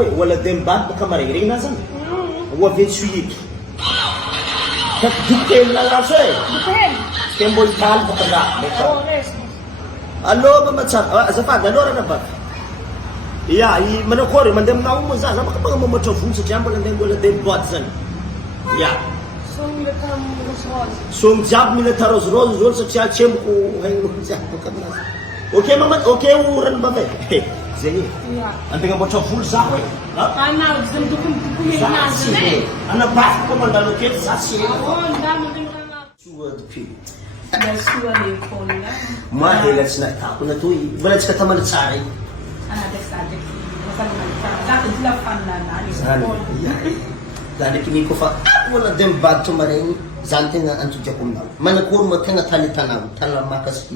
hoe wala dia mibady baka marerena zany ho avetsyiky Dokohely raso e ke mbo italy baka ra allo mamatsara azafady allo rana baka ya manakory mandeha aminao moa za baka baka mamatra volo satria mbola dia mibady zany ya sogny jiaby mila tarozirôzy zolo satria tsemboko hain'olo jiaby baka aminazy ok mama ok orany mbave zegny antegna mboatra volo za hoe anabafy koa mandalo akety za tsy Soa Léopold. mahela tsy nahitako natoy mbola tsika tamana tsara iny za ndraiky mi kofa wala dia mibady to maraigny zany tegna antodiako aminao manakory ma tegna taly tanao tala makasiky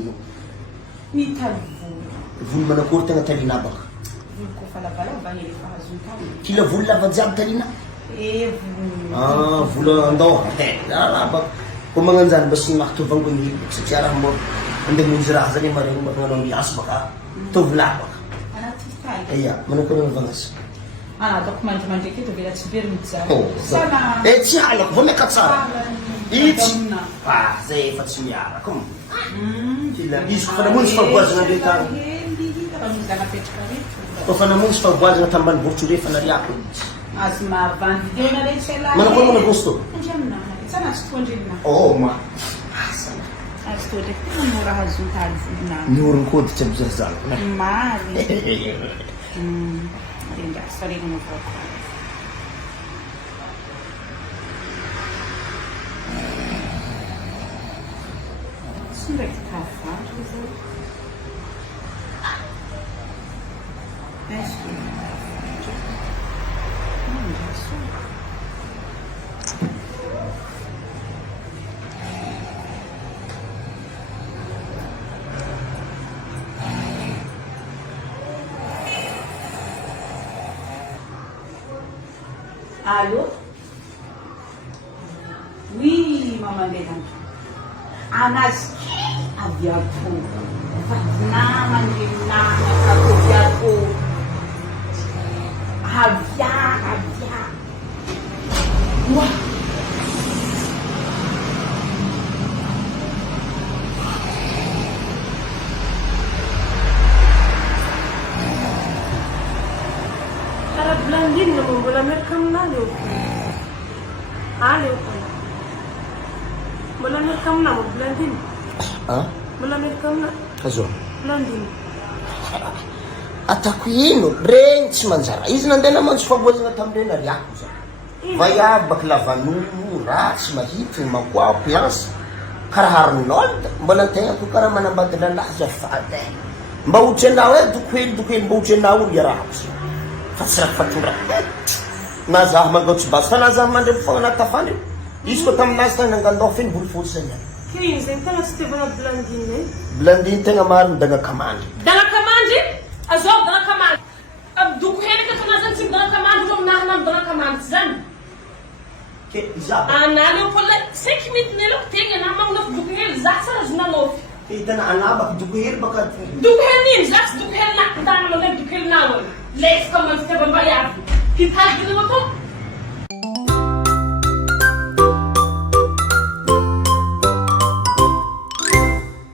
Mitaly volo manakory tegna talina baka volo kofa lavalava hely efa azon-tany. kila volo lava jiaby talina volo andoha raha baka ko magnano zany mba sy mahatovangony hely baka satria raha mo andeha monjy raha zany maraigny manao miaso baka tovolahy baka iya manakory mivagnazy Ataoko mandrimandry aketo avela tsy very tsy halako vao miaka tsara itsy zay efa tsy miaraka izy kofa namonjy favoazana ndraiky kofa namonjy favoazana tambanivohitro refa nariako izy azo mahavandy na rehetra ela manakory mana gosto tsana azo toandrena ma azo toa ndraiky tena mora hazon-tany volona miorony-koditra aby zazako mary Ringrazio, regno poco. Sembra che sta a fare, sì. Non adesso. Allô? Oui, maman Andeha. Anazy aviako. Namany namako aviako. Avia. Wah. Blandin naman, wala merkam na Léopold. Léopold. Wala merkam na, blandin. Wala merkam na. azo Blandin. atako ino regny tsy manjara izy nandeha namantsy favoazana tamireny ariako zany vaiabaka lavanono ratsy mahitiny makoa place karaharinolda mbola antegna ko karaha manambady lalahy zafady mba ohatra anao hoe dokohely mba ohatra anao olo iarahako zany fa tsy raha fatondraha na zaho mangaotry basy fa na zaho mandre fogna natafandry izy koa taminazy tagna nangandoha feny bolo fosy zany Kaya zay tena tsy tevana blandin eh. blandin tegna mariny dagna kamandry Dana kamandry? Azov dana kamandry. Dokohely ka tanazan tsy dana kamandry ro aminahana dana kamandry zany. ke izaba Léopold, 5 minutes nelo tegna na magnafo dokohely zah sa azonanao. hitana anabaka dokohely baka Dokohely nino zah dokohely na tandana magna dokohely na wala. Lefa ka man fitebam-bayavy. Hitady naman to.